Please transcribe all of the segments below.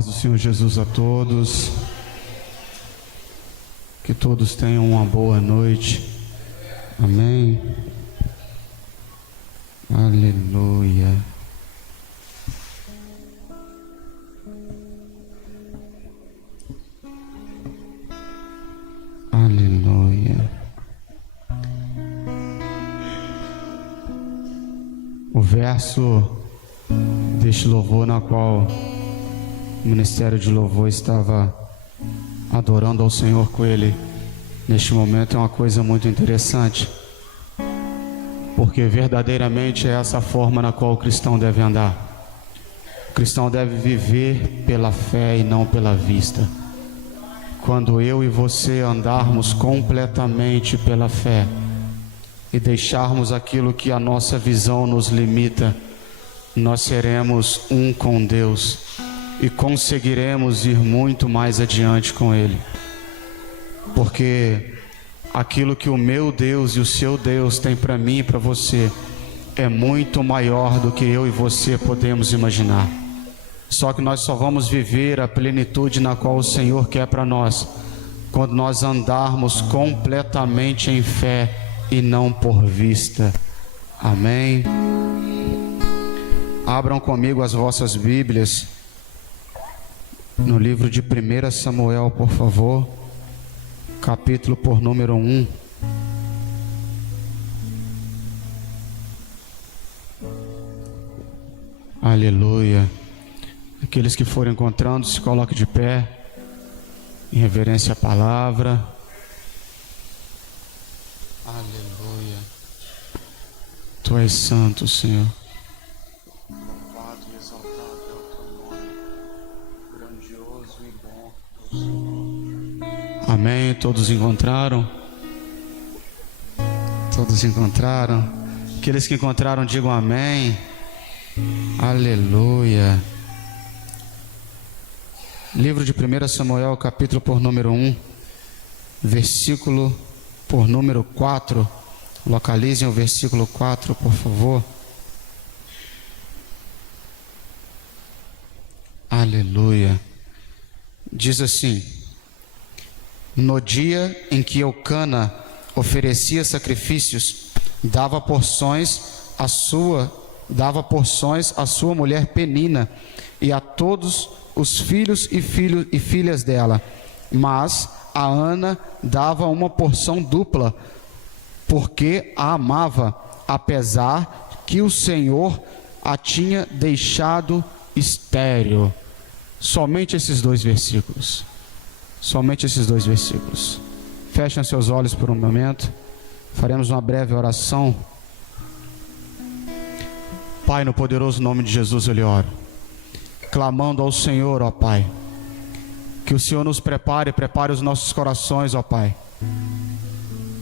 paz do Senhor Jesus a todos, que todos tenham uma boa noite, amém, aleluia. Aleluia. O verso deste louvor, na qual o Ministério de Louvor estava adorando ao Senhor com ele neste momento, é uma coisa muito interessante, porque verdadeiramente é essa forma na qual o cristão deve andar. O cristão deve viver pela fé e não pela vista. Quando eu e você andarmos completamente pela fé e deixarmos aquilo que a nossa visão nos limita, nós seremos um com Deus e conseguiremos ir muito mais adiante com Ele, porque aquilo que o meu Deus e o seu Deus tem para mim e para você é muito maior do que eu e você podemos imaginar. Só que nós só vamos viver a plenitude na qual o Senhor quer para nós quando nós andarmos completamente em fé e não por vista. Amém? Abram comigo as vossas Bíblias no livro de 1 Samuel, por favor, capítulo por número 1. Aleluia. Aqueles que forem encontrando, se coloquem de pé, em reverência à palavra. Aleluia. Tu és santo, Senhor. Louvado e exaltado é o teu nome, grandioso e bom, Senhor. Amém. Todos encontraram? Todos encontraram? Aqueles que encontraram, digam amém. Aleluia. Livro de 1 Samuel, capítulo por número 1, versículo por número 4. Localizem o versículo 4, por favor. Aleluia. Diz assim: no dia em que Eucana oferecia sacrifícios, dava porções à sua mulher Penina e a todos os filhos e filhas dela, mas a Ana dava uma porção dupla, porque a amava, apesar que o Senhor a tinha deixado estéril. Somente esses dois versículos. Somente esses dois versículos. Fechem seus olhos por um momento. Faremos uma breve oração. Pai, no poderoso nome de Jesus eu lhe oro, clamando ao Senhor, ó Pai, que o Senhor nos prepare os nossos corações, ó Pai,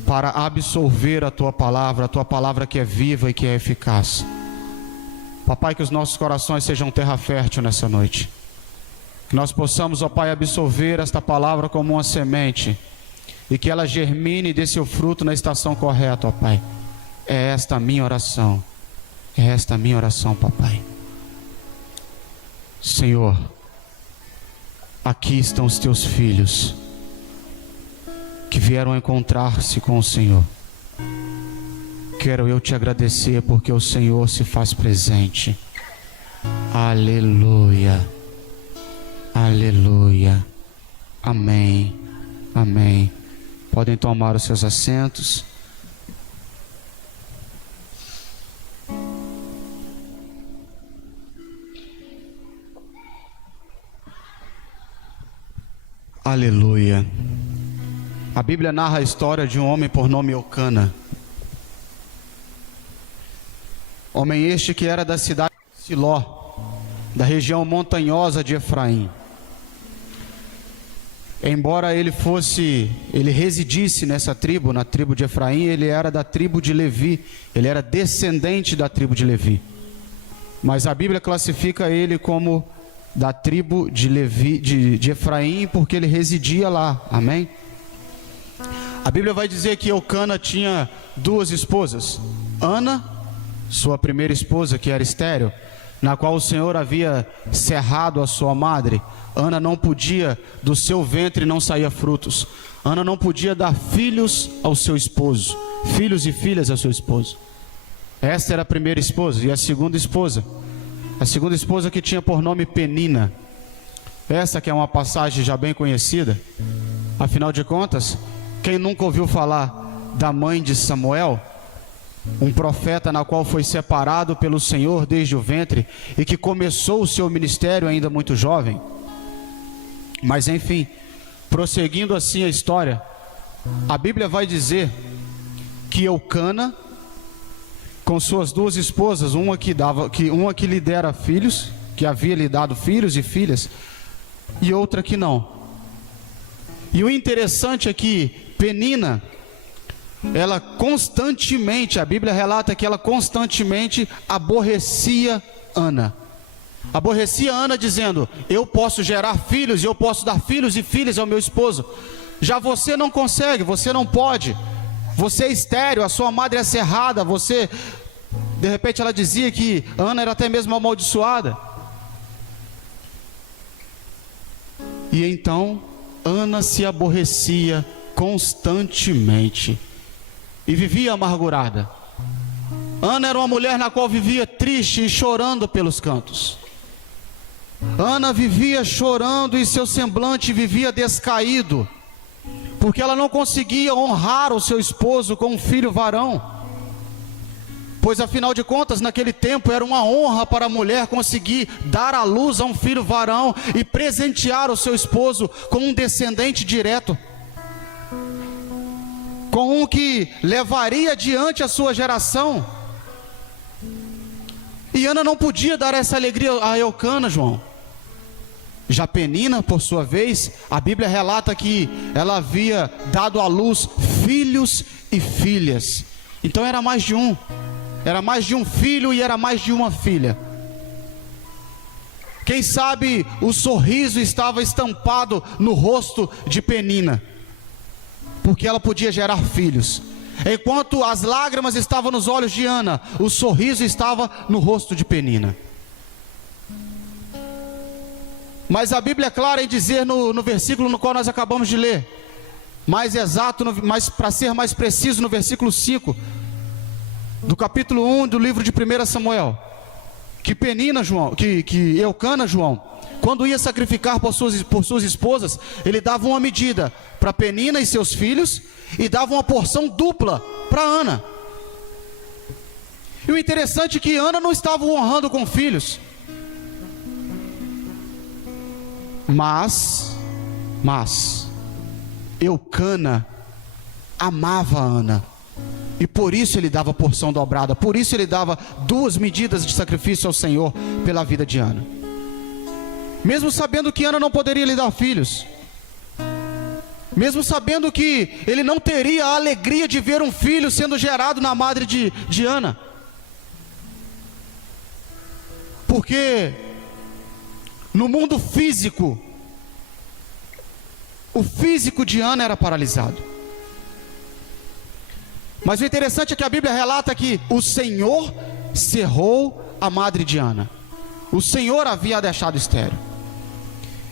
para absorver a Tua palavra que é viva e que é eficaz. Papai, que os nossos corações sejam terra fértil nessa noite, que nós possamos, ó Pai, absorver esta palavra como uma semente, e que ela germine e dê seu fruto na estação correta, ó Pai. É esta a minha oração, papai. Senhor, aqui estão os teus filhos que vieram encontrar-se com o Senhor. Quero eu te agradecer porque o Senhor se faz presente. Aleluia, aleluia, amém, amém. Podem tomar os seus assentos. Aleluia. A Bíblia narra a história de um homem por nome Eucana. Homem este que era da cidade de Siló, da região montanhosa de Efraim. Embora ele residisse nessa tribo, na tribo de Efraim, ele era da tribo de Levi, ele era descendente da tribo de Levi. Mas a Bíblia classifica ele como da tribo de Levi, de Efraim, porque ele residia lá, amém? A Bíblia vai dizer que Eucana tinha duas esposas, Ana, sua primeira esposa, que era estéril, na qual o Senhor havia cerrado a sua madre, Ana não podia, do seu ventre não saía frutos. Ana não podia dar filhos ao seu esposo, filhos e filhas ao seu esposo. Esta era a primeira esposa. E a segunda esposa que tinha por nome Penina. Essa que é uma passagem já bem conhecida. Afinal de contas, quem nunca ouviu falar da mãe de Samuel, um profeta na qual foi separado pelo Senhor desde o ventre e que começou o seu ministério ainda muito jovem? Mas enfim, prosseguindo assim a história, a Bíblia vai dizer que Eucana, com suas duas esposas, uma que lhe dera filhos, que havia lhe dado filhos e filhas, e outra que não. E o interessante é que Penina, ela constantemente, a Bíblia relata que ela constantemente aborrecia Ana. Aborrecia Ana dizendo: eu posso gerar filhos e eu posso dar filhos e filhas ao meu esposo. Já você não consegue, você não pode. Você é estéril, a sua madre é cerrada, você... De repente ela dizia que Ana era até mesmo amaldiçoada. E então Ana se aborrecia constantemente e vivia amargurada. Ana era uma mulher na qual vivia triste e chorando pelos cantos. Ana vivia chorando e seu semblante vivia descaído, porque ela não conseguia honrar o seu esposo com um filho varão. Pois afinal de contas, naquele tempo era uma honra para a mulher conseguir dar à luz a um filho varão e presentear o seu esposo com um descendente direto, com um que levaria adiante a sua geração. E Ana não podia dar essa alegria a Eucana, João. Já Penina, por sua vez, a Bíblia relata que ela havia dado à luz filhos e filhas. Então era mais de um. Era mais de um filho e era mais de uma filha. Quem sabe o sorriso estava estampado no rosto de Penina, porque ela podia gerar filhos. Enquanto as lágrimas estavam nos olhos de Ana, o sorriso estava no rosto de Penina. Mas a Bíblia é clara em dizer no versículo no qual nós acabamos de ler, mais exato, mas para ser mais preciso, no versículo 5 do capítulo 1 do livro de 1 Samuel, que Penina, João, que Eucana, João, quando ia sacrificar por suas esposas, ele dava uma medida para Penina e seus filhos e dava uma porção dupla para Ana. E o interessante é que Ana não estava honrando com filhos, mas Eucana amava Ana, e por isso ele dava porção dobrada, por isso ele dava 2 medidas de sacrifício ao Senhor pela vida de Ana, mesmo sabendo que Ana não poderia lhe dar filhos, mesmo sabendo que ele não teria a alegria de ver um filho sendo gerado na madre de Ana, porque no mundo físico, o físico de Ana era paralisado. Mas o interessante é que a Bíblia relata que o Senhor cerrou a madre de Ana. O Senhor havia deixado estéril.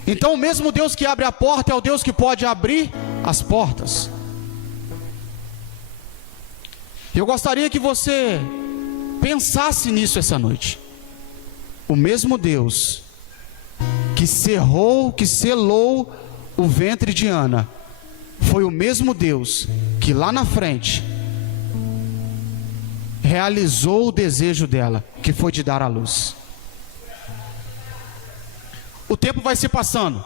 Então o mesmo Deus que abre a porta é o Deus que pode abrir as portas. Eu gostaria que você pensasse nisso essa noite. O mesmo Deus que selou o ventre de Ana, foi o mesmo Deus que lá na frente realizou o desejo dela, que foi de dar à luz. O tempo vai se passando.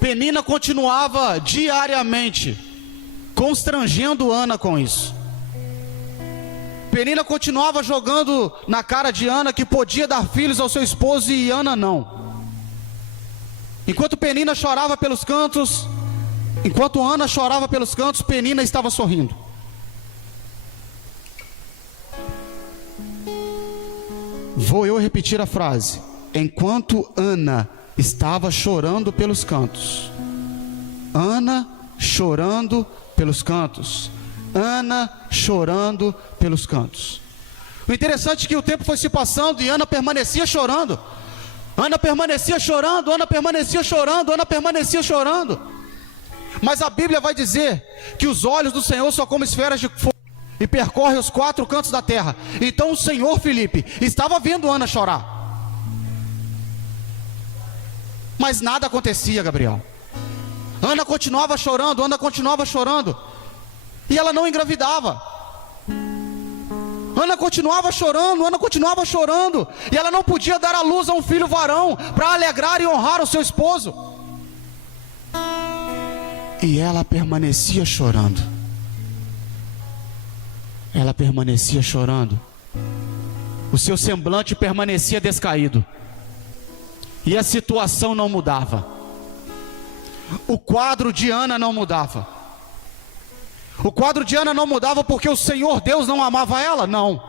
Penina continuava diariamente constrangendo Ana com isso. Penina continuava jogando na cara de Ana que podia dar filhos ao seu esposo e Ana não. Enquanto Penina chorava pelos cantos, enquanto Ana chorava pelos cantos, Penina estava sorrindo. Vou eu repetir a frase. Enquanto Ana estava chorando pelos cantos, Ana chorando pelos cantos, Ana chorando pelos cantos. O interessante é que o tempo foi se passando e Ana permanecia chorando. Ana permanecia chorando, Ana permanecia chorando, Ana permanecia chorando. Mas a Bíblia vai dizer que os olhos do Senhor são como esferas de fogo e percorrem os 4 cantos da terra. Então o Senhor, Felipe, estava vendo Ana chorar. Mas nada acontecia, Gabriel. Ana continuava chorando, Ana continuava chorando. E ela não engravidava. Ana continuava chorando, e ela não podia dar à luz a um filho varão, para alegrar e honrar o seu esposo. E ela permanecia chorando. Ela permanecia chorando. O seu semblante permanecia descaído. E a situação não mudava. O quadro de Ana não mudava. O quadro de Ana não mudava porque o Senhor Deus não amava ela? Não.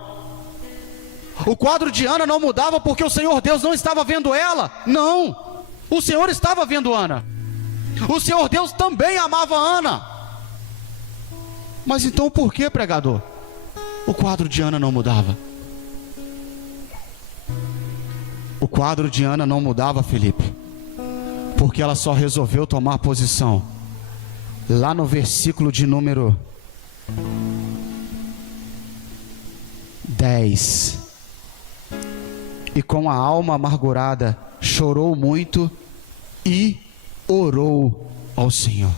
O quadro de Ana não mudava porque o Senhor Deus não estava vendo ela? Não. O Senhor estava vendo Ana. O Senhor Deus também amava Ana. Mas então por que, pregador? O quadro de Ana não mudava. O quadro de Ana não mudava, Felipe, porque ela só resolveu tomar posição lá no versículo de número 10. E com a alma amargurada chorou muito e orou ao Senhor.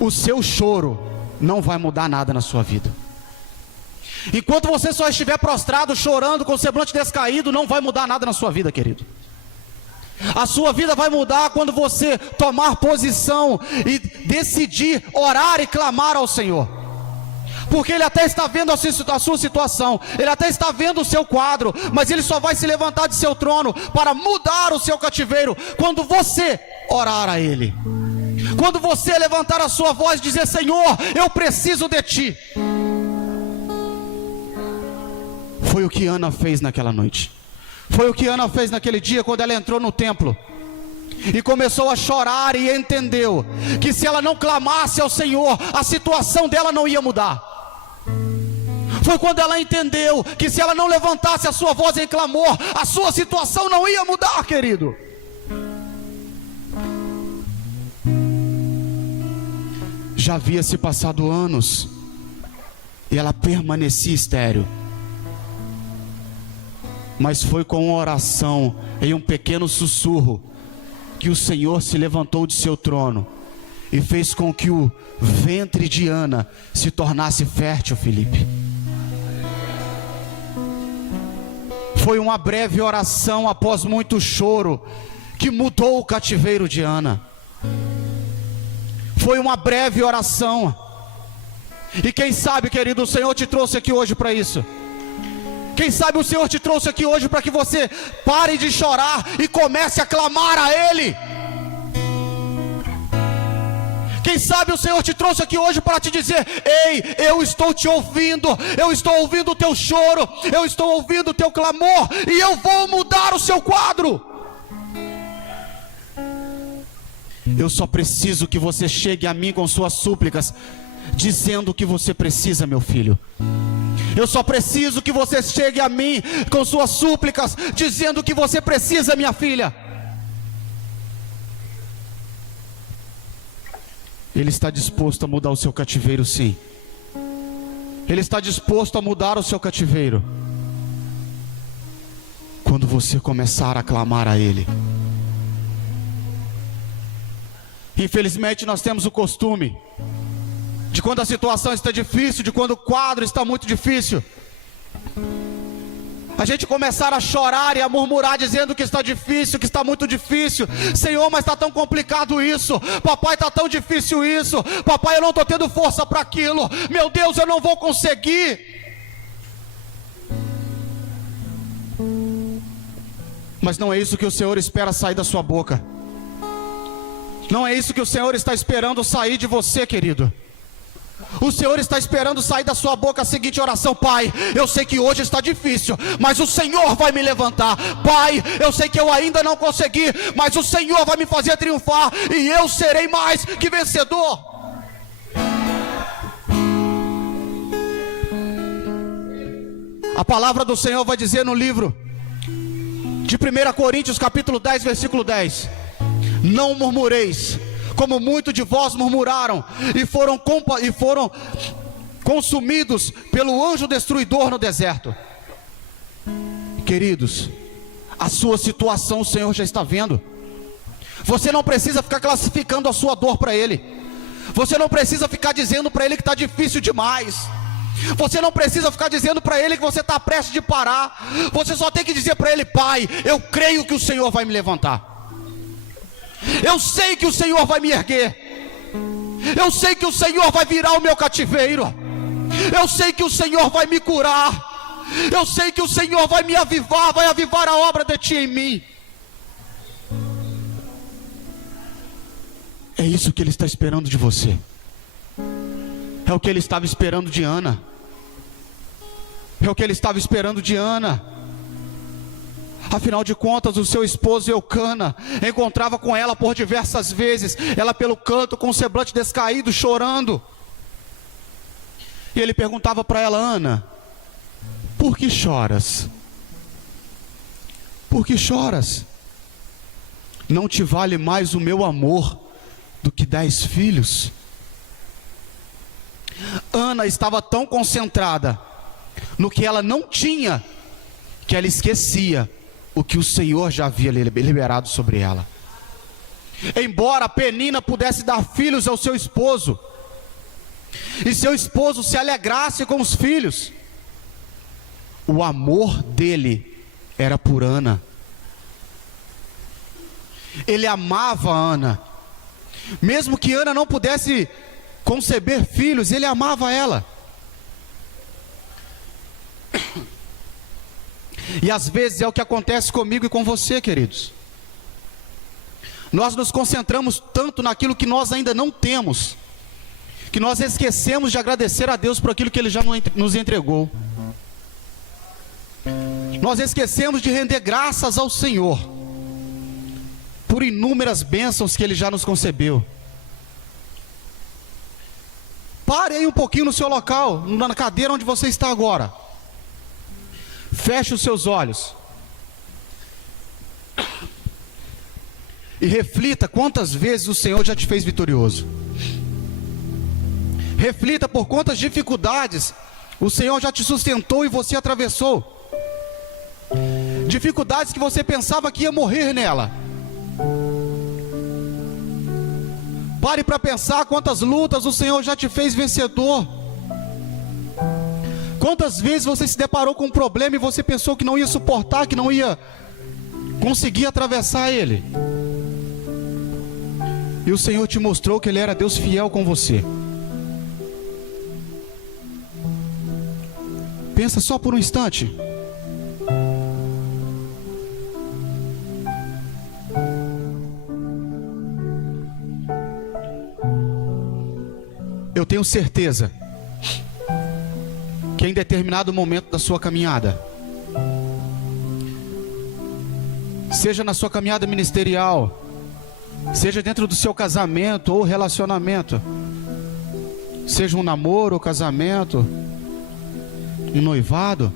O seu choro não vai mudar nada na sua vida. Enquanto você só estiver prostrado, chorando, com o semblante descaído, não vai mudar nada na sua vida, querido. A sua vida vai mudar quando você tomar posição e decidir orar e clamar ao Senhor. Porque Ele até está vendo a sua situação, Ele até está vendo o seu quadro, mas Ele só vai se levantar de seu trono para mudar o seu cativeiro quando você orar a Ele. Quando você levantar a sua voz e dizer: Senhor, eu preciso de Ti. Foi o que Ana fez naquela noite. Foi o que Ana fez naquele dia, quando ela entrou no templo e começou a chorar, e entendeu que se ela não clamasse ao Senhor, a situação dela não ia mudar. Foi quando ela entendeu que se ela não levantasse a sua voz em clamor, a sua situação não ia mudar, querido. Já havia se passado anos e ela permanecia estéril. Mas foi com uma oração, em um pequeno sussurro, que o Senhor se levantou de seu trono e fez com que o ventre de Ana se tornasse fértil, Felipe. Foi uma breve oração após muito choro que mudou o cativeiro de Ana. Foi uma breve oração. E quem sabe, querido, o Senhor te trouxe aqui hoje para isso. Quem sabe o Senhor te trouxe aqui hoje para que você pare de chorar e comece a clamar a Ele. Quem sabe o Senhor te trouxe aqui hoje para te dizer: ei, eu estou te ouvindo, eu estou ouvindo o teu choro, eu estou ouvindo o teu clamor, e eu vou mudar o seu quadro. Eu só preciso que você chegue a mim com suas súplicas, dizendo o que você precisa, meu filho. Eu só preciso que você chegue a mim com suas súplicas, dizendo o que você precisa, minha filha. Ele está disposto a mudar o seu cativeiro, sim. Ele está disposto a mudar o seu cativeiro quando você começar a clamar a Ele. Infelizmente nós temos o costume de, quando a situação está difícil, de quando o quadro está muito difícil, a gente começar a chorar e a murmurar, dizendo que está difícil, que está muito difícil. Senhor, mas está tão complicado isso. Papai, está tão difícil isso. Papai, eu não estou tendo força para aquilo. Meu Deus, eu não vou conseguir. Mas não é isso que o Senhor espera sair da sua boca. Não é isso que o Senhor está esperando sair de você, querido. O Senhor está esperando sair da sua boca a seguinte oração: Pai, eu sei que hoje está difícil, mas o Senhor vai me levantar. Pai, eu sei que eu ainda não consegui, mas o Senhor vai me fazer triunfar, e eu serei mais que vencedor. A palavra do Senhor vai dizer no livro de 1 Coríntios capítulo 10, versículo 10: não murmureis, como muitos de vós murmuraram e foram consumidos pelo anjo destruidor no deserto. Queridos, a sua situação o Senhor já está vendo. Você não precisa ficar classificando a sua dor para Ele. Você não precisa ficar dizendo para Ele que está difícil demais. Você não precisa ficar dizendo para Ele que você está prestes de parar. Você só tem que dizer para Ele: Pai, eu creio que o Senhor vai me levantar. Eu sei que o Senhor vai me erguer. Eu sei que o Senhor vai virar o meu cativeiro. Eu sei que o Senhor vai me curar. Eu sei que o Senhor vai me avivar, vai avivar a obra de Ti em mim. É isso que Ele está esperando de você. É o que Ele estava esperando de Ana. É o que Ele estava esperando de Ana. Afinal de contas, o seu esposo Eucana encontrava com ela por diversas vezes, ela pelo canto, com o semblante descaído, chorando. E ele perguntava para ela: Ana, por que choras? Por que choras? Não te vale mais o meu amor do que 10 filhos? Ana estava tão concentrada no que ela não tinha, que ela esquecia o que o Senhor já havia liberado sobre ela. Embora Penina pudesse dar filhos ao seu esposo, e seu esposo se alegrasse com os filhos, o amor dele era por Ana. Ele amava Ana. Mesmo que Ana não pudesse conceber filhos, ele amava ela. E às vezes é o que acontece comigo e com você, queridos. Nós nos concentramos tanto naquilo que nós ainda não temos, que nós esquecemos de agradecer a Deus por aquilo que Ele já nos entregou. Nós esquecemos de render graças ao Senhor por inúmeras bênçãos que Ele já nos concebeu. Pare aí um pouquinho no seu local, na cadeira onde você está agora. Feche os seus olhos e reflita quantas vezes o Senhor já te fez vitorioso. Reflita por quantas dificuldades o Senhor já te sustentou e você atravessou. Dificuldades que você pensava que ia morrer nela. Pare para pensar quantas lutas o Senhor já te fez vencedor. Quantas vezes você se deparou com um problema e você pensou que não ia suportar, que não ia conseguir atravessar ele. E o Senhor te mostrou que Ele era Deus fiel com você. Pensa só por um instante. Eu tenho certeza que em determinado momento da sua caminhada, seja na sua caminhada ministerial, seja dentro do seu casamento ou relacionamento, seja um namoro ou casamento, um noivado,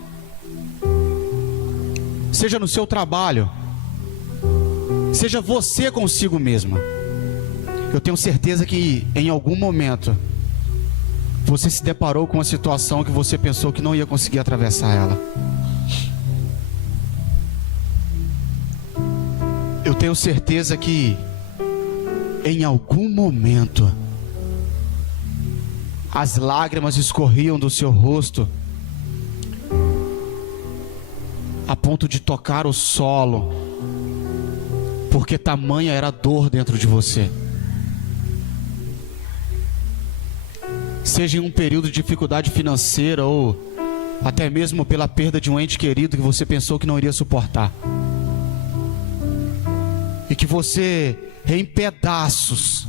seja no seu trabalho, seja você consigo mesma, eu tenho certeza que em algum momento você se deparou com uma situação que você pensou que não ia conseguir atravessar ela. Eu tenho certeza que em algum momento as lágrimas escorriam do seu rosto a ponto de tocar o solo, porque tamanha era a dor dentro de você. Seja em um período de dificuldade financeira ou até mesmo pela perda de um ente querido que você pensou que não iria suportar, e que você em pedaços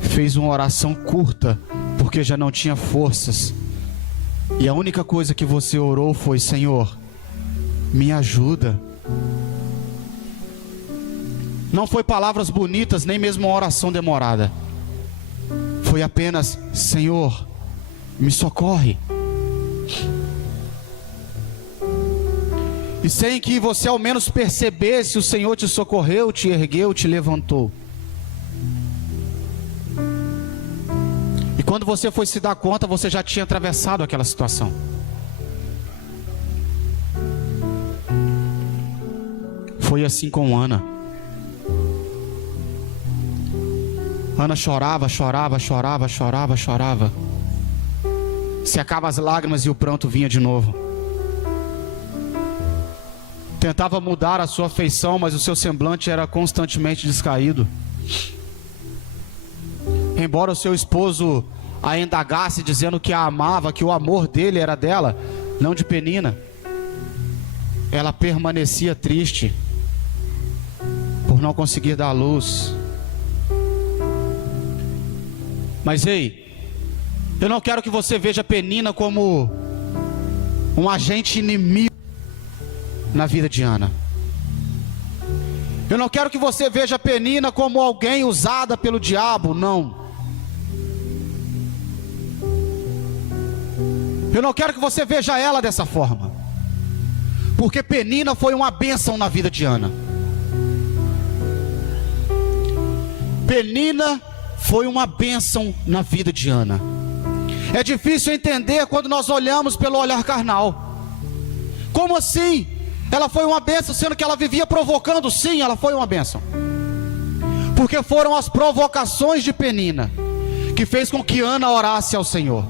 fez uma oração curta porque já não tinha forças, e a única coisa que você orou foi: Senhor, me ajuda. Não foi palavras bonitas, nem mesmo uma oração demorada. Foi apenas: Senhor, me socorre. E sem que você ao menos percebesse, o Senhor te socorreu, te ergueu, te levantou. E quando você foi se dar conta, você já tinha atravessado aquela situação. Foi assim com Ana. Ana chorava, chorava, chorava, chorava, chorava. Secava as lágrimas e o pranto vinha de novo. Tentava mudar a sua feição, mas o seu semblante era constantemente descaído. Embora o seu esposo a indagasse, dizendo que a amava, que o amor dele era dela, não de Penina, ela permanecia triste por não conseguir dar luz. Mas ei, eu não quero que você veja Penina como um agente inimigo na vida de Ana. Eu não quero que você veja Penina como alguém usada pelo diabo, não. Eu não quero que você veja ela dessa forma, porque Penina foi uma bênção na vida de Ana. Penina foi uma bênção na vida de Ana. É difícil entender quando nós olhamos pelo olhar carnal. Como assim? Ela foi uma bênção, sendo que ela vivia provocando. Sim, ela foi uma bênção, porque foram as provocações de Penina que fez com que Ana orasse ao Senhor.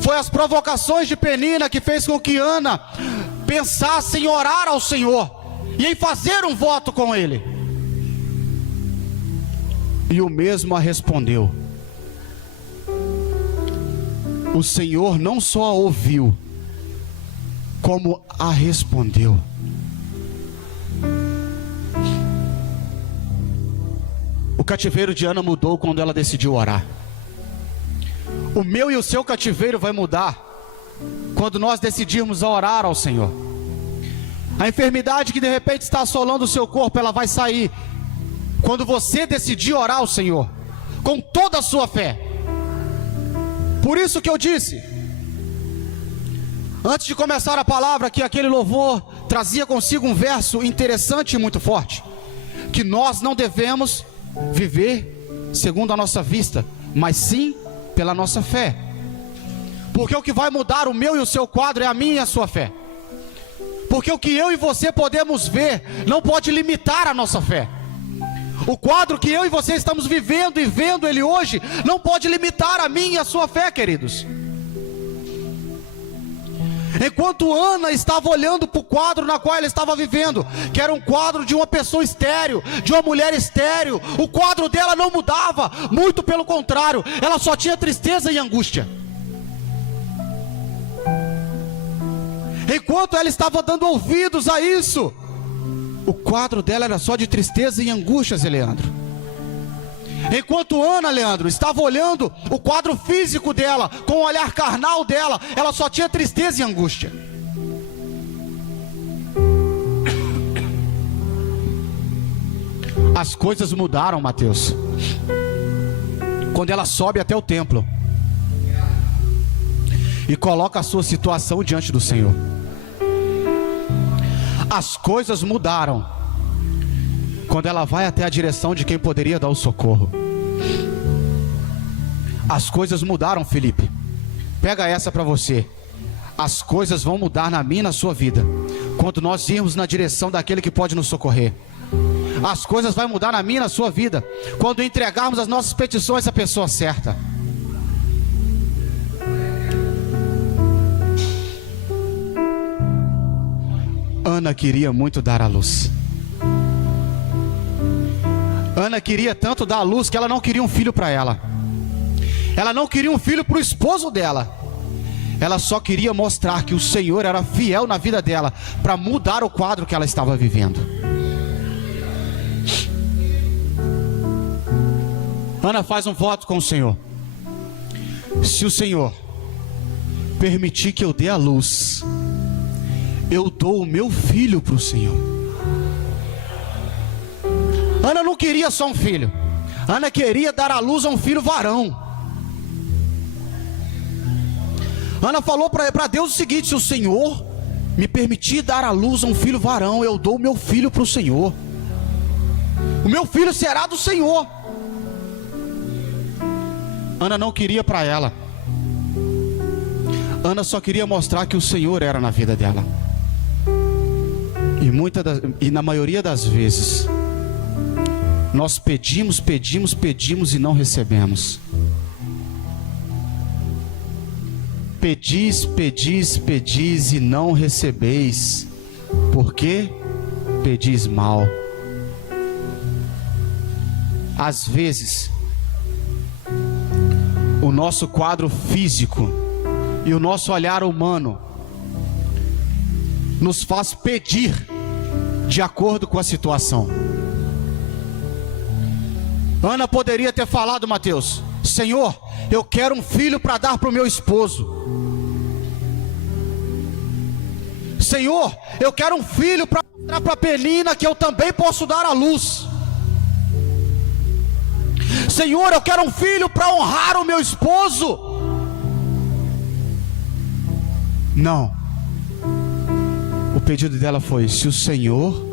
Foi as provocações de Penina que fez com que Ana pensasse em orar ao Senhor e em fazer um voto com Ele. E o mesmo a respondeu. O Senhor não só a ouviu, como a respondeu. O cativeiro de Ana mudou quando ela decidiu orar. O meu e o seu cativeiro vai mudar quando nós decidirmos orar ao Senhor. A enfermidade que de repente está assolando o seu corpo, ela vai sair quando você decidir orar ao Senhor com toda a sua fé. Por isso que eu disse, antes de começar a palavra, que aquele louvor trazia consigo um verso interessante e muito forte, que nós não devemos viver segundo a nossa vista, mas sim pela nossa fé. Porque o que vai mudar o meu e o seu quadro é a minha e a sua fé. Porque o que eu e você podemos ver não pode limitar a nossa fé. O quadro que eu e você estamos vivendo e vendo ele hoje não pode limitar a minha e a sua fé, queridos. Enquanto Ana estava olhando para o quadro na qual ela estava vivendo, que era um quadro de uma pessoa estéril, de uma mulher estéril, o quadro dela não mudava, muito pelo contrário, ela só tinha tristeza e angústia. Enquanto ela estava dando ouvidos a isso, o quadro dela era só de tristeza e angústias, Leandro. Enquanto Ana, Leandro, estava olhando o quadro físico dela, com o olhar carnal dela, ela só tinha tristeza e angústia. As coisas mudaram, Mateus, quando ela sobe até o templo e coloca a sua situação diante do Senhor. As coisas mudaram quando ela vai até a direção de quem poderia dar o socorro. As coisas mudaram, Felipe. Pega essa para você. As coisas vão mudar na minha e na sua vida quando nós irmos na direção daquele que pode nos socorrer. As coisas vão mudar na minha e na sua vida quando entregarmos as nossas petições à pessoa certa. Ana queria muito dar à luz. Ana queria tanto dar à luz que ela não queria um filho para ela. Ela não queria um filho para o esposo dela. Ela só queria mostrar que o Senhor era fiel na vida dela, para mudar o quadro que ela estava vivendo. Ana faz um voto com o Senhor. Se o Senhor permitir que eu dê a luz, eu dou o meu filho para o Senhor. Ana não queria só um filho. Ana queria dar à luz a um filho varão. Ana falou para Deus o seguinte: se o Senhor me permitir dar à luz a um filho varão, eu dou o meu filho para o Senhor. O meu filho será do Senhor. Ana não queria para ela. Ana só queria mostrar que o Senhor era na vida dela. E na maioria das vezes, nós pedimos e não recebemos. Pedis e não recebeis, porque pedis mal. Às vezes, o nosso quadro físico e o nosso olhar humano nos faz pedir de acordo com a situação. Ana poderia ter falado, Mateus: Senhor, eu quero um filho para dar para o meu esposo. Senhor, eu quero um filho para mostrar para a Penina que eu também posso dar à luz. Senhor, eu quero um filho para honrar o meu esposo. Não. O pedido dela foi: se o Senhor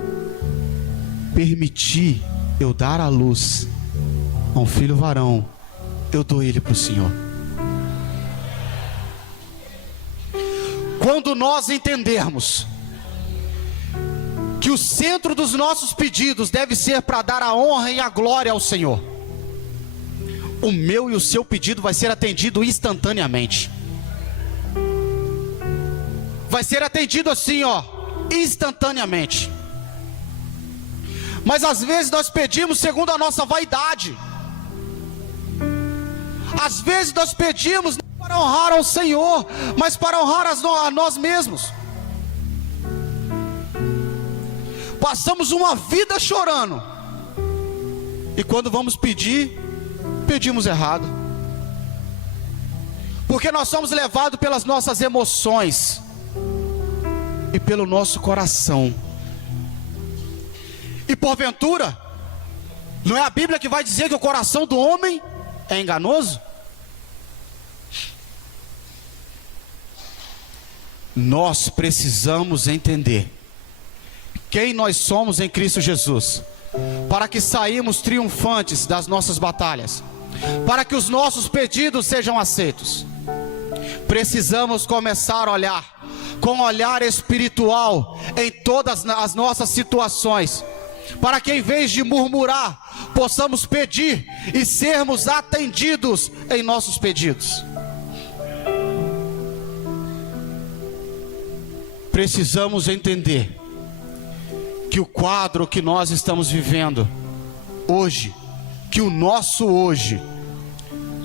permitir eu dar à luz a um filho varão, eu dou ele para o Senhor. Quando nós entendermos que o centro dos nossos pedidos deve ser para dar a honra e a glória ao Senhor, o meu e o seu pedido vai ser atendido instantaneamente. Vai ser atendido assim, instantaneamente. Mas às vezes nós pedimos segundo a nossa vaidade. Às vezes nós pedimos não para honrar ao Senhor, mas para honrar a nós mesmos. Passamos uma vida chorando, e quando vamos pedir, pedimos errado. Porque nós somos levados pelas nossas emoções e pelo nosso coração. E porventura, não é a Bíblia que vai dizer que o coração do homem é enganoso? Nós precisamos entender quem nós somos em Cristo Jesus, para que saímos triunfantes das nossas batalhas, para que os nossos pedidos sejam aceitos. Precisamos começar a olhar com um olhar espiritual em todas as nossas situações, para que em vez de murmurar, possamos pedir e sermos atendidos em nossos pedidos. Precisamos entender que o quadro que nós estamos vivendo hoje, que o nosso hoje,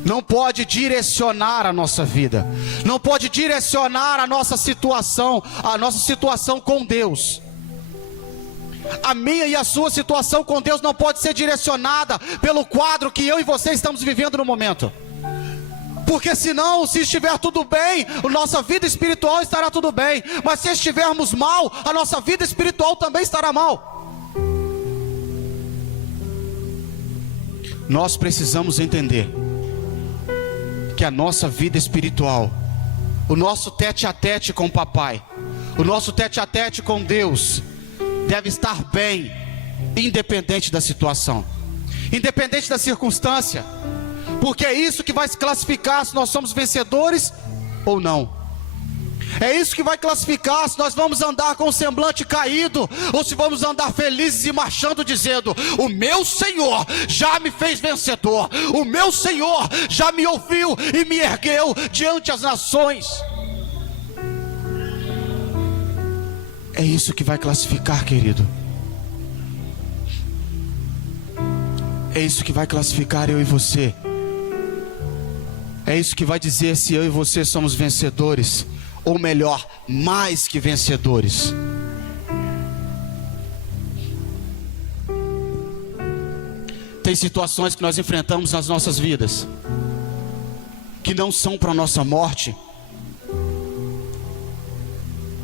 não pode direcionar a nossa vida, não pode direcionar a nossa situação com Deus. A minha e a sua situação com Deus não pode ser direcionada pelo quadro que eu e você estamos vivendo no momento. Porque senão, se estiver tudo bem, a nossa vida espiritual estará tudo bem. Mas se estivermos mal, a nossa vida espiritual também estará mal. Nós precisamos entender que a nossa vida espiritual, o nosso tete a tete com o papai, o nosso tete a tete com Deus, deve estar bem, independente da situação, independente da circunstância. Porque é isso que vai classificar se nós somos vencedores ou não. É isso que vai classificar se nós vamos andar com o semblante caído, ou se vamos andar felizes e marchando dizendo: o meu Senhor já me fez vencedor, o meu Senhor já me ouviu e me ergueu diante das nações. É isso que vai classificar, querido. É isso que vai classificar eu e você. É isso que vai dizer se eu e você somos vencedores, ou melhor, mais que vencedores. Tem situações que nós enfrentamos nas nossas vidas que não são para a nossa morte.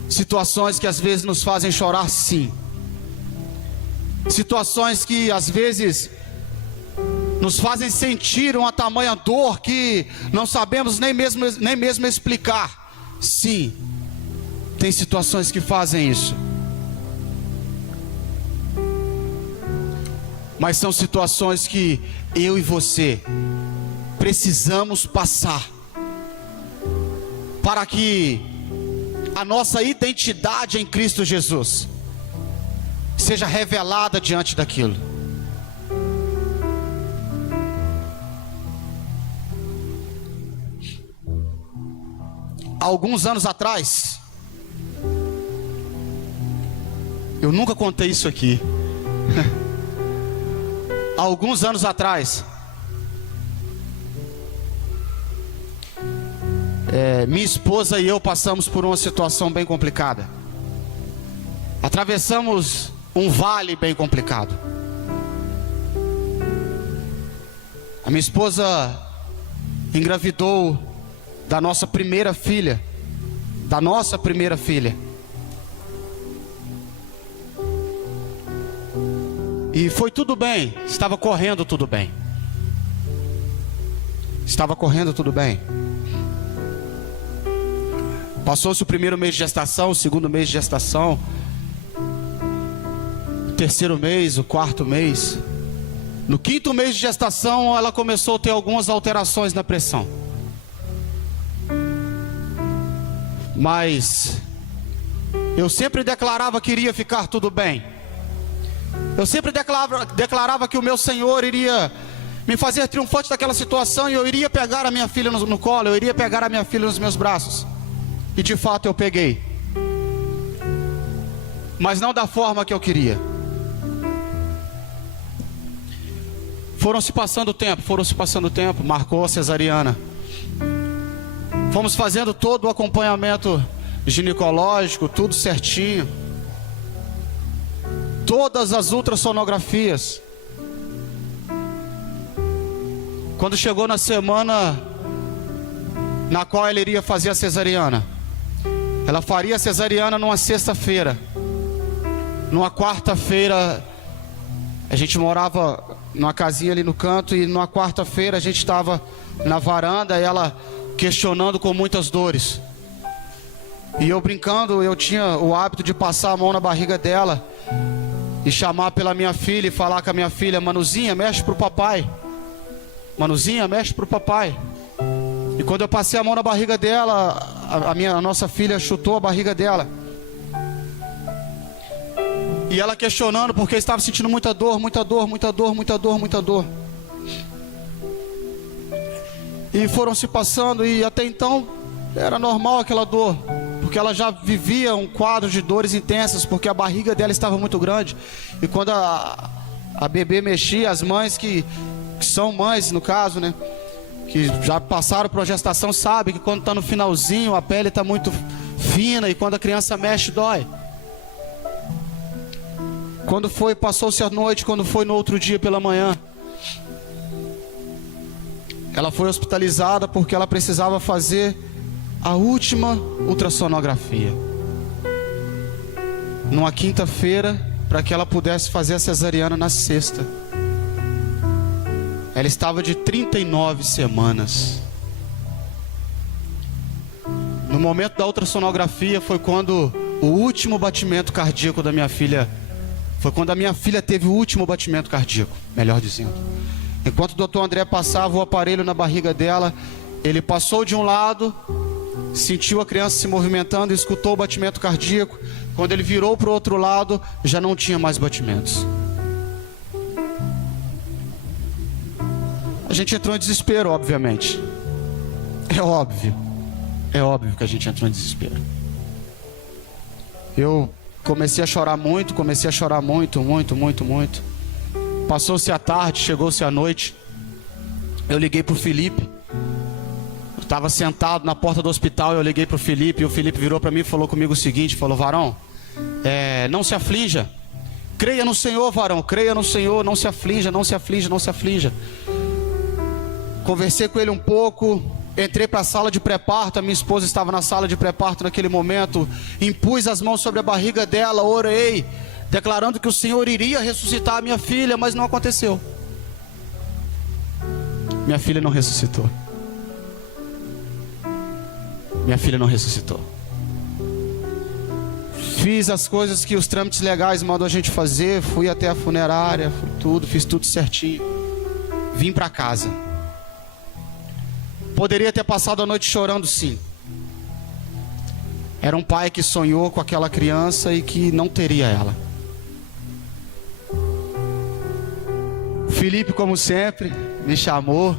Situações que às vezes nos fazem chorar, sim. Situações que às vezes nos fazem sentir uma tamanha dor que não sabemos nem mesmo explicar. Sim, tem situações que fazem isso. Mas são situações que eu e você precisamos passar para que a nossa identidade em Cristo Jesus seja revelada diante daquilo. Há alguns anos atrás, eu nunca contei isso aqui. Há alguns anos atrás, minha esposa e eu passamos por uma situação bem complicada. Atravessamos um vale bem complicado. A minha esposa engravidou da nossa primeira filha. E foi tudo bem, estava correndo tudo bem. Passou-se o primeiro mês de gestação, o segundo mês de gestação, o terceiro mês, o quarto mês. No quinto mês de gestação, ela começou a ter algumas alterações na pressão. Mas eu sempre declarava que iria ficar tudo bem. Eu sempre declarava que o meu Senhor iria me fazer triunfante daquela situação, e eu iria pegar a minha filha no colo, eu iria pegar a minha filha nos meus braços. E de fato eu peguei, mas não da forma que eu queria. Foram se passando o tempo, marcou a cesariana. Fomos fazendo todo o acompanhamento ginecológico, tudo certinho. Todas as ultrassonografias. Quando chegou na semana na qual ela iria fazer a cesariana, ela faria a cesariana numa sexta-feira. Numa quarta-feira, a gente morava numa casinha ali no canto, e numa quarta-feira a gente estava na varanda, e ela questionando com muitas dores. E eu brincando, eu tinha o hábito de passar a mão na barriga dela e chamar pela minha filha e falar com a minha filha: Manuzinha, mexe pro papai. Manuzinha, mexe pro papai. E quando eu passei a mão na barriga dela, a nossa filha chutou a barriga dela. E ela questionando porque estava sentindo muita dor. E foram se passando, e até então era normal aquela dor, porque ela já vivia um quadro de dores intensas, porque a barriga dela estava muito grande. E quando a bebê mexia, as mães que são mães no caso, né, que já passaram por gestação, sabem que quando está no finalzinho a pele está muito fina, e quando a criança mexe dói. Quando foi, passou-se a noite, quando foi no outro dia pela manhã, ela foi hospitalizada porque ela precisava fazer a última ultrassonografia numa quinta-feira, para que ela pudesse fazer a cesariana na sexta. Ela estava de 39 semanas. No momento da ultrassonografia foi quando o último batimento cardíaco da minha filha, foi quando a minha filha teve o último batimento cardíaco, melhor dizendo. Enquanto o doutor André passava o aparelho na barriga dela, ele passou de um lado, sentiu a criança se movimentando, escutou o batimento cardíaco. Quando ele virou para o outro lado, já não tinha mais batimentos. A gente entrou em desespero, obviamente. É óbvio que a gente entrou em desespero. Eu comecei a chorar muito. Passou-se a tarde, chegou-se a noite. Eu liguei para o Felipe. Eu estava sentado na porta do hospital, eu liguei para o Felipe, e o Felipe virou para mim e falou comigo o seguinte, falou: Varão, não se aflija. Creia no Senhor, varão, creia no Senhor, não se aflija. Conversei com ele um pouco, entrei para a sala de pré-parto, a minha esposa estava na sala de pré-parto naquele momento, impus as mãos sobre a barriga dela, orei, declarando que o Senhor iria ressuscitar a minha filha, mas não aconteceu. Minha filha não ressuscitou. minha filha não ressuscitou. Fiz as coisas que os trâmites legais mandam a gente fazer, fui até a funerária, fiz tudo certinho. Vim para casa. Poderia ter passado a noite chorando, sim. Era um pai que sonhou com aquela criança e que não teria ela. Felipe, como sempre, me chamou.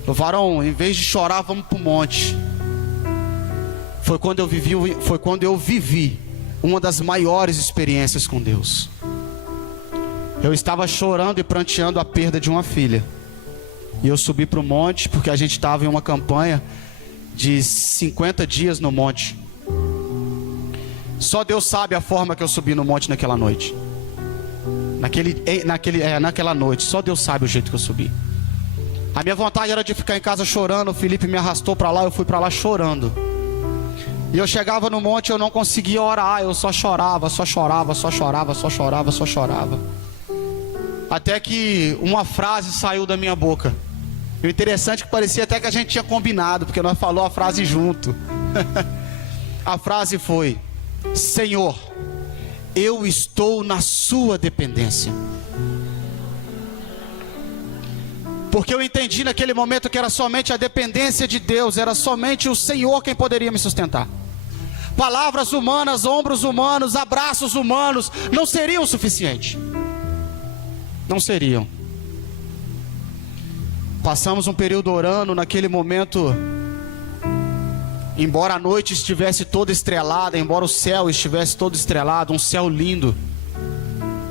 Falou: varão, em vez de chorar, vamos para o monte. Foi quando eu vivi uma das maiores experiências com Deus. Eu estava chorando e pranteando a perda de uma filha. E eu subi para o monte, porque a gente estava em uma campanha de 50 dias no monte. Só Deus sabe a forma que eu subi no monte naquela noite. Naquela noite, só Deus sabe o jeito que eu subi. A minha vontade era de ficar em casa chorando. O Felipe me arrastou para lá, eu fui para lá chorando. E eu chegava no monte, eu não conseguia orar, eu só chorava, só chorava, só chorava, só chorava, só chorava. Até que uma frase saiu da minha boca. E o interessante é que parecia até que a gente tinha combinado, porque nós falamos a frase junto. A frase foi: Senhor, eu estou na sua dependência. Porque eu entendi naquele momento que era somente a dependência de Deus, era somente o Senhor quem poderia me sustentar. Palavras humanas, ombros humanos, abraços humanos não seriam suficientes. Não seriam. Passamos um período orando. Naquele momento, embora a noite estivesse toda estrelada, embora o céu estivesse todo estrelado, um céu lindo,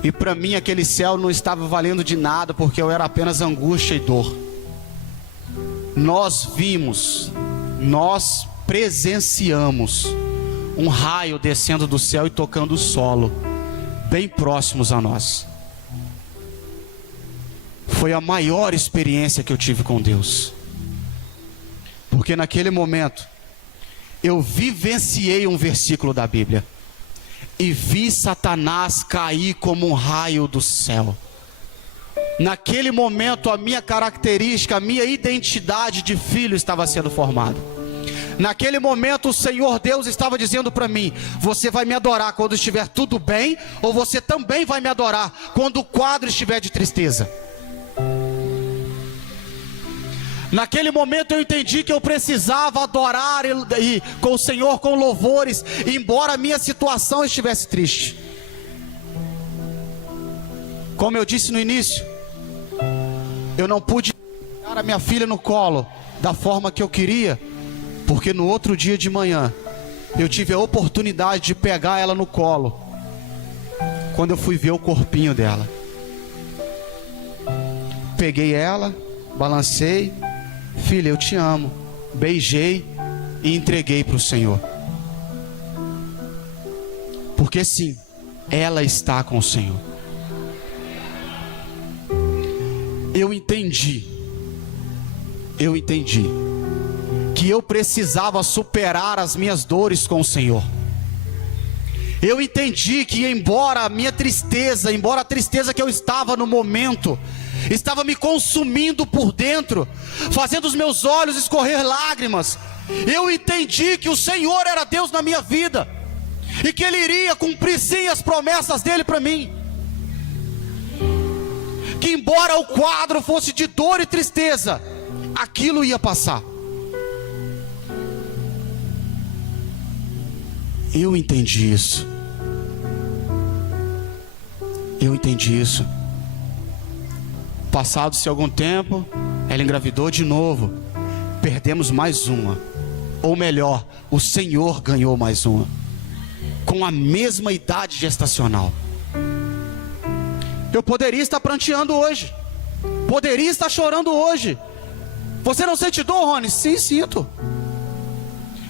e para mim aquele céu não estava valendo de nada, porque eu era apenas angústia e dor. Nós vimos, nós presenciamos um raio descendo do céu e tocando o solo, bem próximos a nós. Foi a maior experiência que eu tive com Deus, porque naquele momento eu vivenciei um versículo da Bíblia e vi Satanás cair como um raio do céu. Naquele momento a minha característica, a minha identidade de filho estava sendo formada. Naquele momento o Senhor Deus estava dizendo para mim: você vai me adorar quando estiver tudo bem, ou você também vai me adorar quando o quadro estiver de tristeza. Naquele momento eu entendi que eu precisava adorar e com o Senhor com louvores, embora a minha situação estivesse triste. Como eu disse no início, eu não pude dar a minha filha no colo da forma que eu queria, porque no outro dia de manhã eu tive a oportunidade de pegar ela no colo, quando eu fui ver o corpinho dela. Peguei ela, balancei: filha, eu te amo. Beijei e entreguei para o Senhor. Porque sim, ela está com o Senhor. Eu entendi que eu precisava superar as minhas dores com o Senhor. Eu entendi que embora a minha tristeza, embora a tristeza que eu estava no momento estava me consumindo por dentro, fazendo os meus olhos escorrer lágrimas, eu entendi que o Senhor era Deus na minha vida, e que Ele iria cumprir sim as promessas dEle para mim. Que embora o quadro fosse de dor e tristeza, aquilo ia passar. Eu entendi isso. Passado-se algum tempo, ela engravidou de novo. Perdemos mais uma. Ou melhor, o Senhor ganhou mais uma, com a mesma idade gestacional. Eu poderia estar pranteando hoje, poderia estar chorando hoje. Você não sente dor, Rony? Sim, sinto.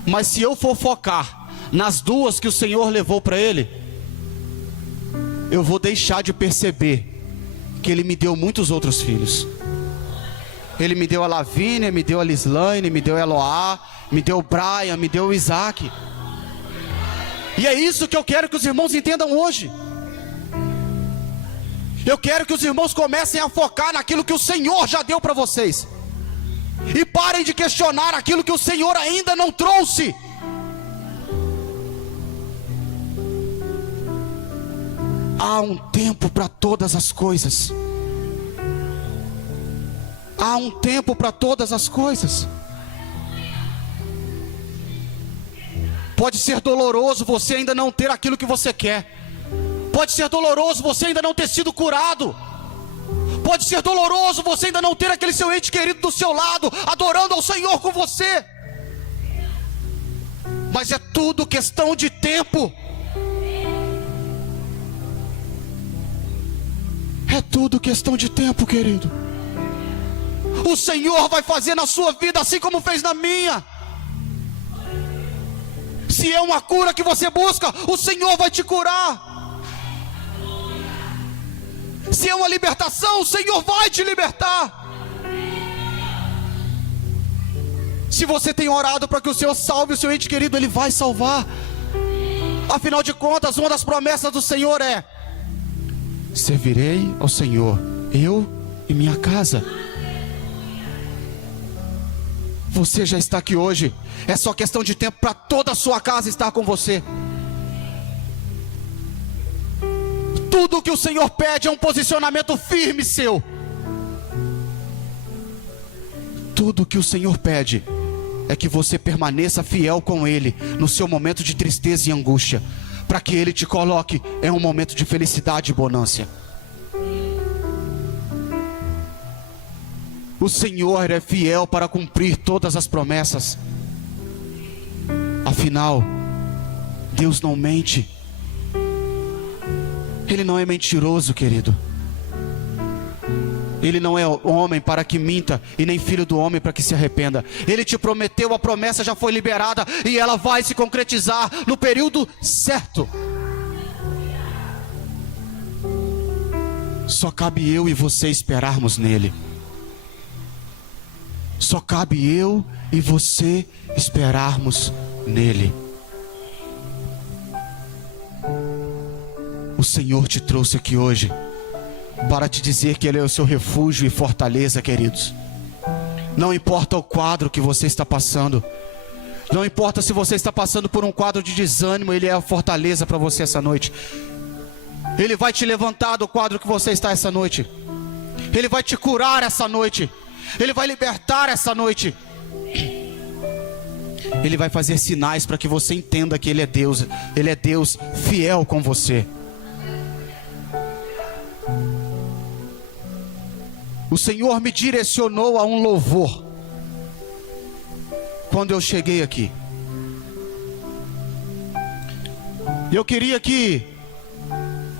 Mas se eu for focar nas duas que o Senhor levou para Ele, eu vou deixar de perceber que Ele me deu muitos outros filhos. Ele me deu a Lavínia, me deu a Lislaine, me deu a Eloá, me deu o Brian, me deu o Isaac. E é isso que eu quero que os irmãos entendam hoje. Eu quero que os irmãos comecem a focar naquilo que o Senhor já deu para vocês. E parem de questionar aquilo que o Senhor ainda não trouxe. Há um tempo para todas as coisas. Há um tempo para todas as coisas. Pode ser doloroso você ainda não ter aquilo que você quer. Pode ser doloroso você ainda não ter sido curado. Pode ser doloroso você ainda não ter aquele seu ente querido do seu lado, adorando ao Senhor com você. Mas é tudo questão de tempo. É tudo questão de tempo, querido. O Senhor vai fazer na sua vida assim como fez na minha. Se é uma cura que você busca, o Senhor vai te curar. Se é uma libertação, o Senhor vai te libertar. Se você tem orado para que o Senhor salve o seu ente querido, Ele vai salvar. Afinal de contas, uma das promessas do Senhor é: servirei ao Senhor, eu e minha casa. Você já está aqui hoje. É só questão de tempo para toda a sua casa estar com você. Tudo o que o Senhor pede é um posicionamento firme seu. Tudo o que o Senhor pede é que você permaneça fiel com Ele no seu momento de tristeza e angústia, para que Ele te coloque em um momento de felicidade e bonança. O Senhor é fiel para cumprir todas as promessas. Afinal, Deus não mente. Ele não é mentiroso, querido. Ele não é homem para que minta, e nem filho do homem para que se arrependa. Ele te prometeu, a promessa já foi liberada, e ela vai se concretizar no período certo. Só cabe eu e você esperarmos nele. Só cabe eu e você esperarmos nele. O Senhor te trouxe aqui hoje para te dizer que Ele é o seu refúgio e fortaleza, queridos. Não importa o quadro que você está passando. Não importa se você está passando por um quadro de desânimo, Ele é a fortaleza para você essa noite. Ele vai te levantar do quadro que você está essa noite. Ele vai te curar essa noite. Ele vai libertar essa noite. Ele vai fazer sinais para que você entenda que Ele é Deus. Ele é Deus fiel com você. O Senhor me direcionou a um louvor quando eu cheguei aqui. Eu queria que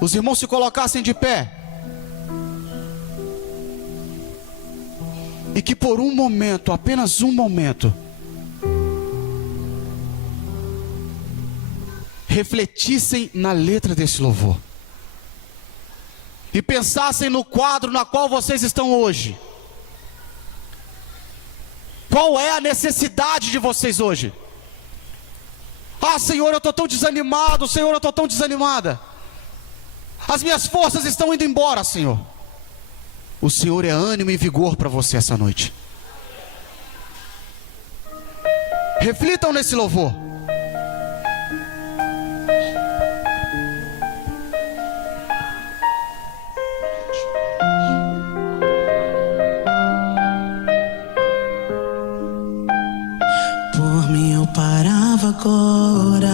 os irmãos se colocassem de pé e que por um momento, apenas um momento, refletissem na letra desse louvor e pensassem no quadro na qual vocês estão hoje. Qual é a necessidade de vocês hoje? Ah, Senhor, eu estou tão desanimado. Senhor, eu estou tão desanimada. As minhas forças estão indo embora, Senhor. O Senhor é ânimo e vigor para você essa noite. Reflitam nesse louvor. Por mim eu parava agora.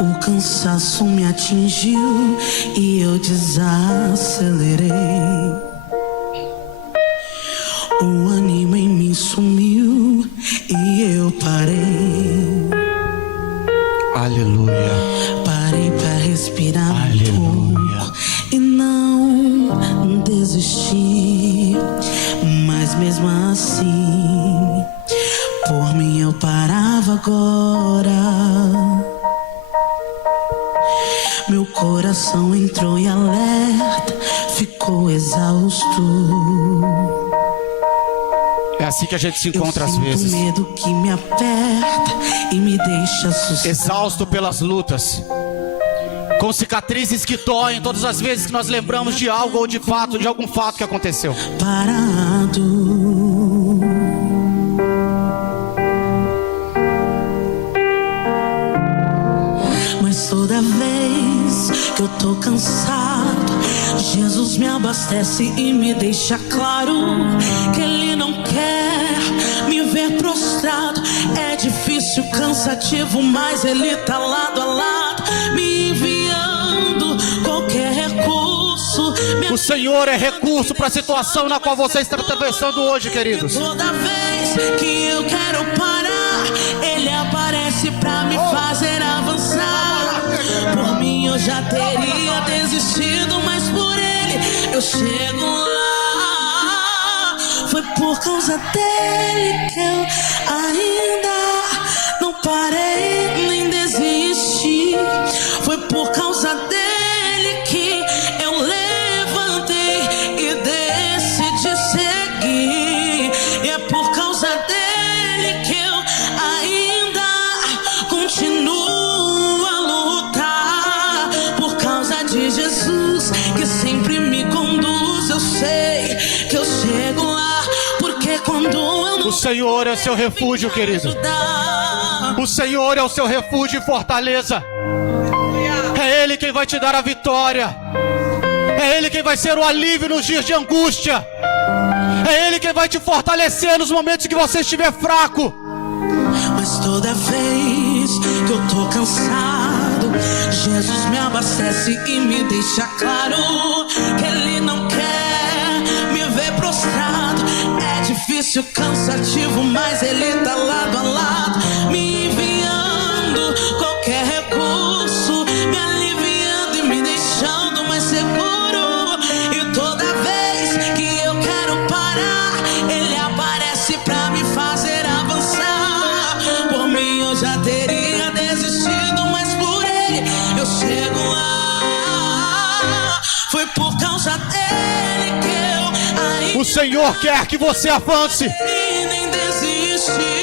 O cansaço me atingiu e eu desacelerei. O ânimo em mim sumiu e eu parei. Aleluia. Parei pra respirar um pouco e não desisti. Mas mesmo assim, por mim eu parava agora. Meu coração entrou em alerta, ficou exausto. É assim que a gente se encontra às vezes. Eu sinto medo que me aperta e me deixa assustado. Exausto pelas lutas. com cicatrizes que doem todas as vezes que nós lembramos de algo ou de fato, de algum fato que aconteceu. Parado. Mas toda vez que eu tô cansado, Jesus me abastece e me deixa claro que Ele não quer me ver prostrado. É difícil, cansativo, mas Ele tá lado a lado, me enviando qualquer recurso. O Senhor é recurso para a situação na qual você está atravessando hoje, queridos. Toda vez que eu quero parar, Ele aparece pra me fazer avançar. Por mim eu já teria desistido, mas por Ele eu chego lá. Foi por causa dele que eu ainda não parei nem desisti. Foi por causa dele que eu levantei e decidi seguir. E é por causa dele que eu ainda continuo a lutar. Por causa de Jesus que sempre me conduz, eu sei que eu chego lá. Porque quando eu não... O Senhor é seu refúgio, querido. O Senhor é o seu refúgio e fortaleza. É Ele quem vai te dar a vitória. É Ele quem vai ser o alívio nos dias de angústia. É Ele quem vai te fortalecer nos momentos que você estiver fraco. Mas toda vez que eu tô cansado, Jesus me abastece e me deixa claro que Ele não quer me ver prostrado. É difícil, cansativo, mas Ele tá lado a lado, me enviando qualquer recurso, me aliviando e me deixando mais seguro. E toda vez que eu quero parar, Ele aparece pra me fazer avançar. Por mim eu já teria desistido, mas por Ele eu chego lá. Foi por causa dele que eu ainda... O Senhor quer que você avance.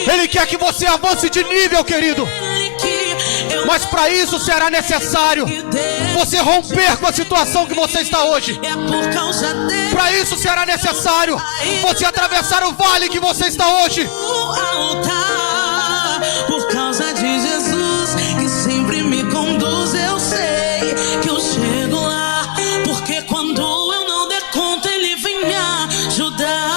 Ele quer que você avance de nível, querido. Mas para isso será necessário você romper com a situação que você está hoje. Para isso será necessário você atravessar o vale que você está hoje. Por causa de Jesus que sempre me conduz, eu sei que eu chego lá. Porque quando eu não der conta, Ele vem me ajudar.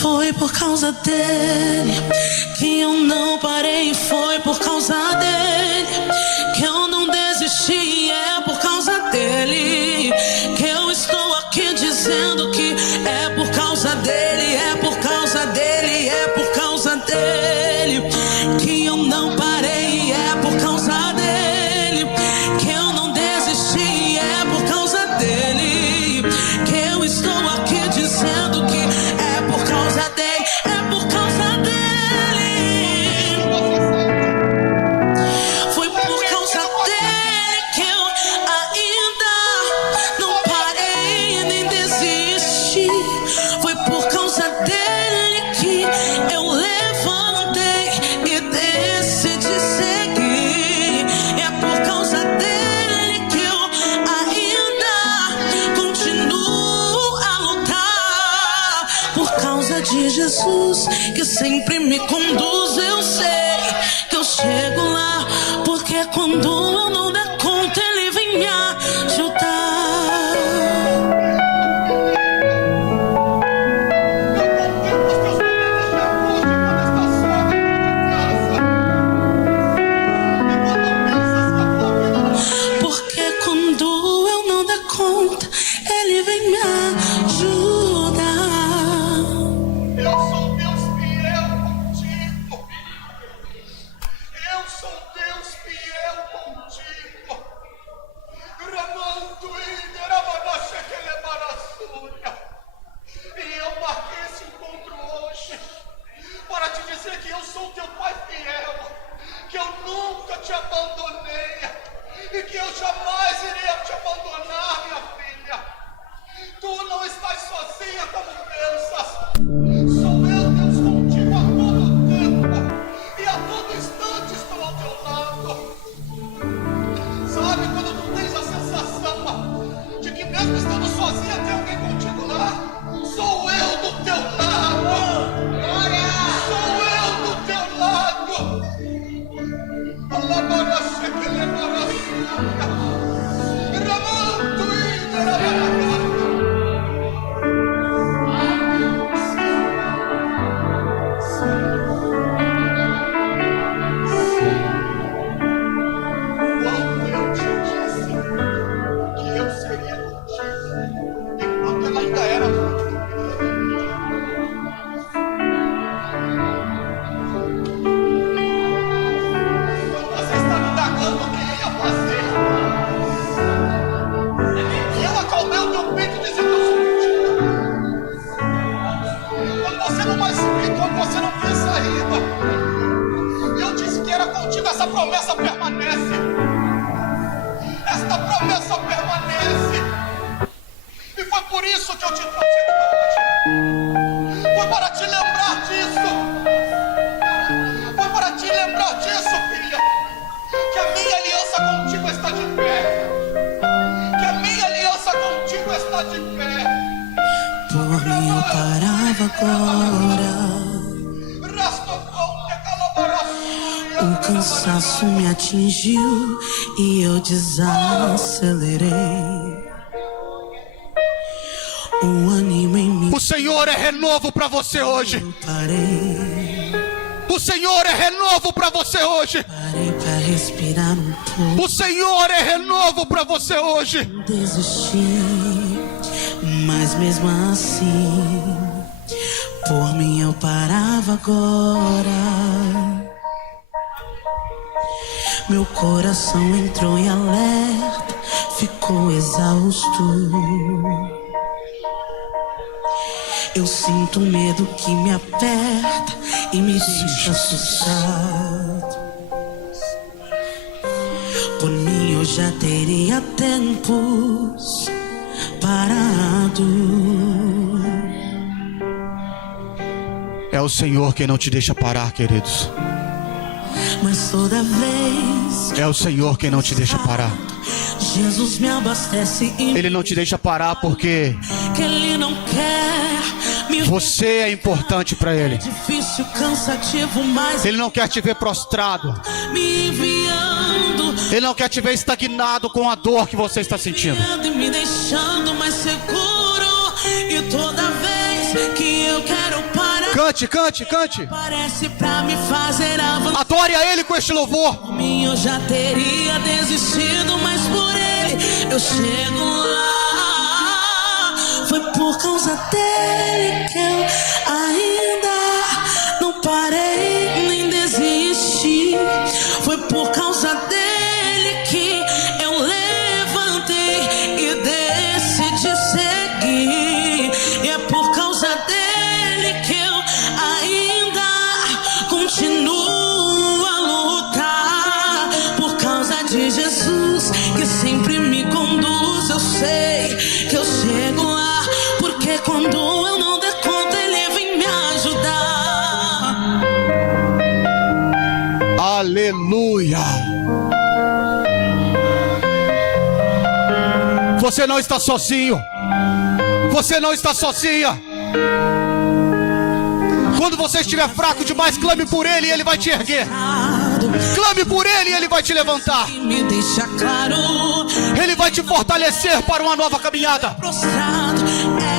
Foi por causa dele que eu não parei. Foi por causa dele que eu não desisti. É por causa dele que eu estou aqui dizendo que é por causa dele. É por causa dele, é por causa dele que eu não parei. É por causa dele que eu não desisti. É por causa dele que eu estou aqui dizendo que é por causa dele. É por causa dele. Foi por causa dele que eu ainda não parei nem desisti. Foi por causa dele que eu levantei e decidi seguir. É por causa dele que eu ainda continuo a lutar. Por causa de Jesus que sempre me conduz, eu sei que eu chego lá. Porque quando eu não der conta, Ele vem me ajudar. Porque quando eu não der conta, Ele vem me ajudar. Eu sou Deus fiel contigo. Eu sou Deus fiel contigo. Ramando e Ramanache que ele E eu marquei esse encontro hoje para te dizer que eu sou teu Pai fiel, que eu nunca te abandonei e que eu jamais irei te abandonar, minha filha. mesmo estando sozinha, tem alguém contigo lá. Sou eu do teu lado. Sou eu do teu lado. Alabarasha que lebarasha. Ramanto e Darabarabá. Quando eu te disse que eu seria contigo, enquanto ela ainda era muito quando você estava indagando o que eu ia fazer, e eu acalmei o teu peito dizendo que eu sou contigo. Quando você não mais se viu, quando você não via saída, eu disse que era contigo. Essa promessa permanece. Esta promessa permanece. E foi por isso que eu te trouxe aqui hoje. Foi para te lembrar disso. Foi para te lembrar disso, filha. Que a minha aliança contigo está de pé. Que a minha aliança contigo está de pé. Por mim eu parava agora. Rastocou-te, calabarassuia. O cansaço me atingiu e eu desacelerei. O ânimo em mim O Senhor é renovo para você hoje. eu parei. O Senhor é renovo para você hoje. Parei pra respirar um pouco. O Senhor é renovo para você hoje. Desisti, mas mesmo assim, por mim eu parava agora. Meu coração entrou em alerta, ficou exausto. Eu sinto medo que me aperta e me deixa assustado. Por mim eu já teria tempos parado. É o Senhor quem não te deixa parar, queridos. Mas toda vez É o Senhor quem não te deixa parar. Jesus me abastece e Ele não te deixa parar porque que Ele não quer me você é importante para Ele. difícil, cansativo, mas Ele não quer te ver prostrado. me enviando Ele não quer te ver estagnado com a dor que você está sentindo. e me deixando mais seguro. E toda vez que eu quero parar, Cante, cante, cante. parece pra me fazer avançar. Adore a Ele com este louvor. Por mim eu já teria desistido, mas por Ele eu chego lá. Foi por causa dele que eu ainda não parei nem desisti. Foi por causa dele que eu levantei e decidi seguir. E é por causa dele que eu ainda continuo a lutar. Por causa de Jesus que sempre me conduz, eu sei que eu chego lá. Porque quando eu não der conta, ele vem me ajudar. Aleluia. Você não está sozinho. Você não está sozinha. Quando você estiver fraco demais, clame por Ele e Ele vai te erguer. Clame por Ele e Ele vai te levantar. E me deixa claro, Ele vai te fortalecer para uma nova caminhada. prostrado.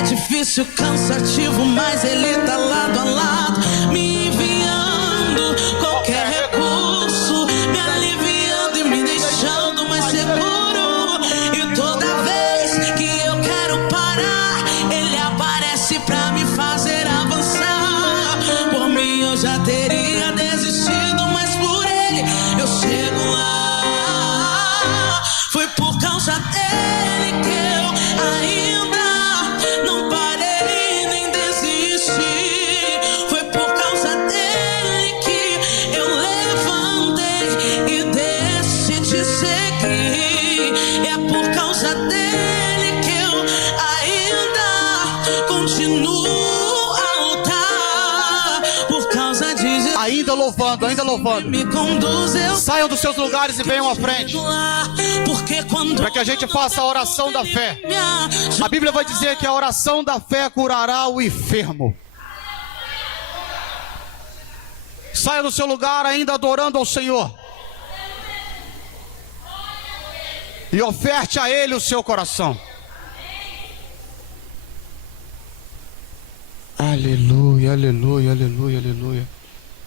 É difícil, cansativo, mas ele tá lado a lado, me enviando qualquer recurso, me aliviando e me deixando mais seguro. E toda vez que eu quero parar, ele aparece pra me fazer avançar. Por mim eu já teria desistido, mas por ele eu chego lá. Foi por causa dele que eu ainda não parei nem desisti. Ainda louvando, ainda louvando. Me conduz, eu Saiam dos seus lugares e venham à frente, lá, porque quando para que a gente faça a oração da fé. me ajuda, A Bíblia vai dizer que a oração da fé curará o enfermo. Saia do seu lugar ainda adorando ao Senhor. E oferte a Ele o seu coração. Aleluia, aleluia, aleluia, aleluia.